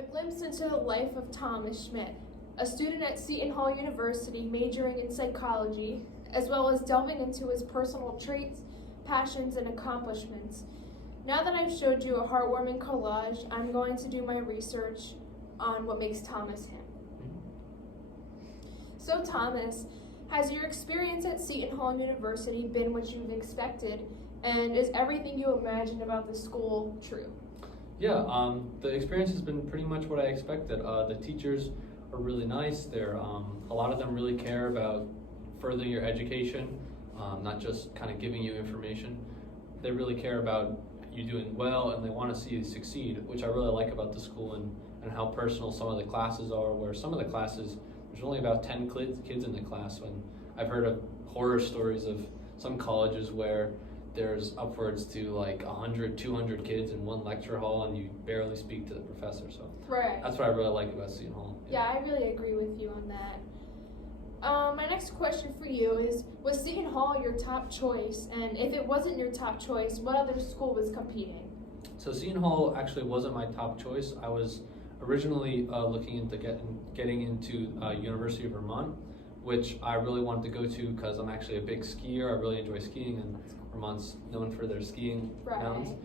A glimpse into the life of Thomas Schmitt, a student at Seton Hall University majoring in psychology, as well as delving into his personal traits, passions, and accomplishments. Now that I've showed you a heartwarming collage, I'm going to do my research on what makes Thomas him. So Thomas, has your experience at Seton Hall University been what you've expected, and is everything you imagined about the school true? Yeah, the experience has been pretty much what I expected. The teachers are really nice. A lot of them really care about furthering your education, not just kind of giving you information. They really care about you doing well, and they want to see you succeed, which I really like about the school, and how personal some of the classes are, where some of the classes, there's only about 10 kids in the class, when I've heard of horror stories of some colleges where there's upwards to like 100, 200 kids in one lecture hall, and you barely speak to the professor. So Right. that's what I really like about Seton Hall. Yeah, I really agree with you on that. My next question for you is, was Seton Hall your top choice? And if it wasn't your top choice, what other school was competing? So Seton Hall actually wasn't my top choice. I was originally looking into getting into University of Vermont, which I really wanted to go to because I'm actually a big skier. I really enjoy skiing, and Vermont's known for their skiing mountains.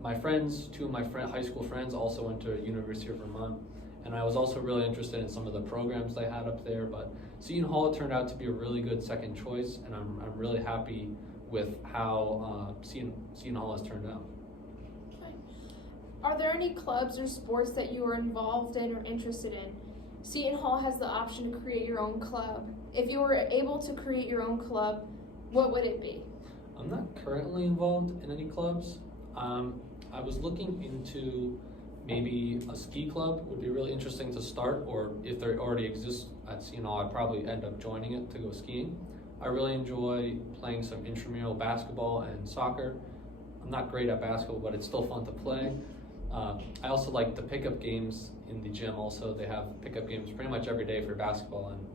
My friends, two of my high school friends, also went to University of Vermont, and I was also really interested in some of the programs they had up there. But Seton Hall turned out to be a really good second choice, and I'm really happy with how Seton Hall has turned out. Are there any clubs or sports that you are involved in or interested in? Seton Hall has the option to create your own club. If you were able to create your own club, what would it be? I'm not currently involved in any clubs. I was looking into maybe a ski club. Would be really interesting to start, or if there already exists at Seton Hall, I'd probably end up joining it to go skiing. I really enjoy playing some intramural basketball and soccer. I'm not great at basketball, but it's still fun to play. I also like the pickup games in the gym. Also, they have pickup games pretty much every day for basketball and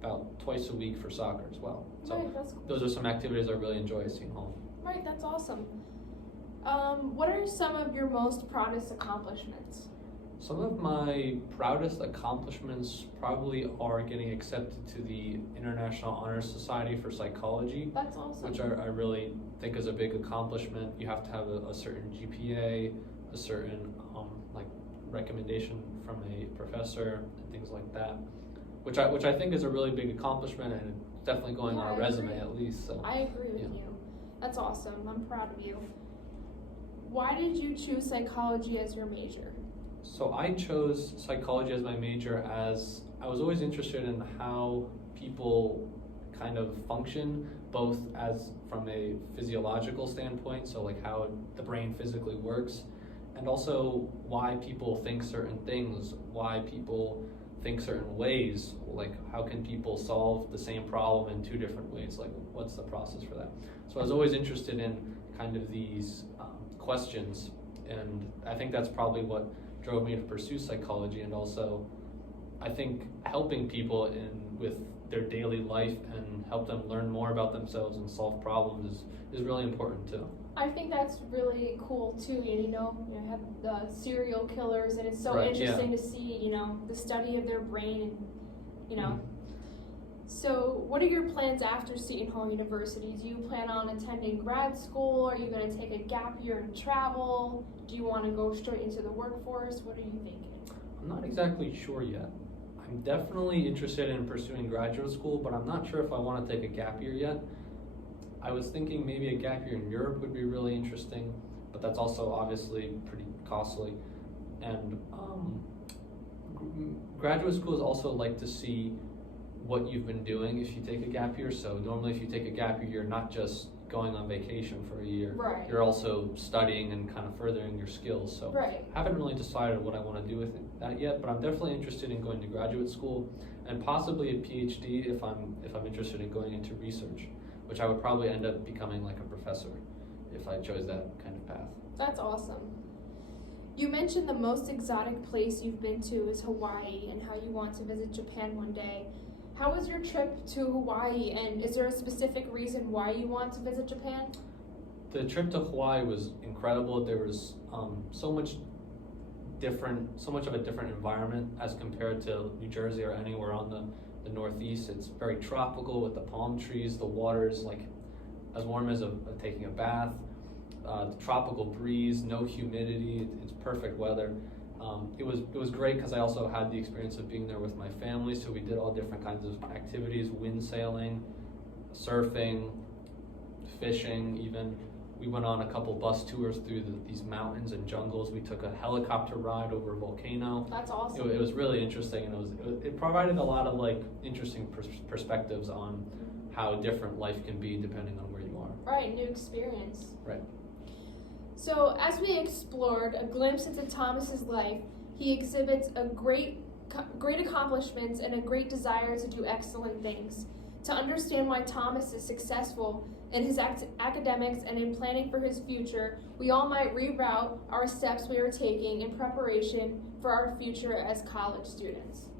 about twice a week for soccer as well. So Right, that's cool. Those are some activities I really enjoy at Seton Hall. Right, that's awesome. What are some of your most proudest accomplishments? Some of my proudest accomplishments probably are getting accepted to the International Honor Society for Psychology, That's awesome. which I really think is a big accomplishment. You have to have a certain GPA, a certain like recommendation from a professor, and things like that, which I think is a really big accomplishment, and it's definitely going on a resume at least. So I agree with you. That's awesome. I'm proud of you. Why did you choose psychology as your major? So I chose psychology as my major as I was always interested in how people kind of function, both as from a physiological standpoint, so like how the brain physically works, and also why people think certain things, why people think certain ways, like how can people solve the same problem in two different ways, like what's the process for that. So I was always interested in kind of these questions, and I think that's probably what drove me to pursue psychology. And also I think helping people with their daily life and help them learn more about themselves and solve problems is really important too. I think that's really cool too. You have the serial killers, and it's so Right, interesting to see, the study of their brain, and Mhm. So what are your plans after Seton Hall University? Do you plan on attending grad school? Are you going to take a gap year and travel? Do you want to go straight into the workforce? What are you thinking? I'm not exactly sure yet. I'm definitely interested in pursuing graduate school, but I'm not sure if I want to take a gap year yet. I was thinking maybe a gap year in Europe would be really interesting, but that's also obviously pretty costly. And graduate schools also like to see what you've been doing if you take a gap year. So normally if you take a gap year, you're not just going on vacation for a year. Right. You're also studying and kind of furthering your skills. So Right. I haven't really decided what I want to do with that yet, but I'm definitely interested in going to graduate school and possibly a PhD if I'm interested in going into research, which I would probably end up becoming like a professor if I chose that kind of path. That's awesome. You mentioned the most exotic place you've been to is Hawaii and how you want to visit Japan one day. How was your trip to Hawaii, and is there a specific reason why you want to visit Japan? The trip to Hawaii was incredible. There was so much so much of a different environment as compared to New Jersey or anywhere on the Northeast. It's very tropical with the palm trees. The water's like as warm as taking a bath. The tropical breeze, no humidity. It's perfect weather. It was great because I also had the experience of being there with my family. So we did all different kinds of activities: wind sailing, surfing, fishing. Even we went on a couple bus tours through these mountains and jungles. We took a helicopter ride over a volcano. That's awesome. It was really interesting, and it provided a lot of like interesting perspectives on how different life can be depending on where you are. Right, new experience. Right. So as we explored a glimpse into Thomas's life, he exhibits a great accomplishments and a great desire to do excellent things. To understand why Thomas is successful in his academics and in planning for his future, we all might reroute our steps we are taking in preparation for our future as college students.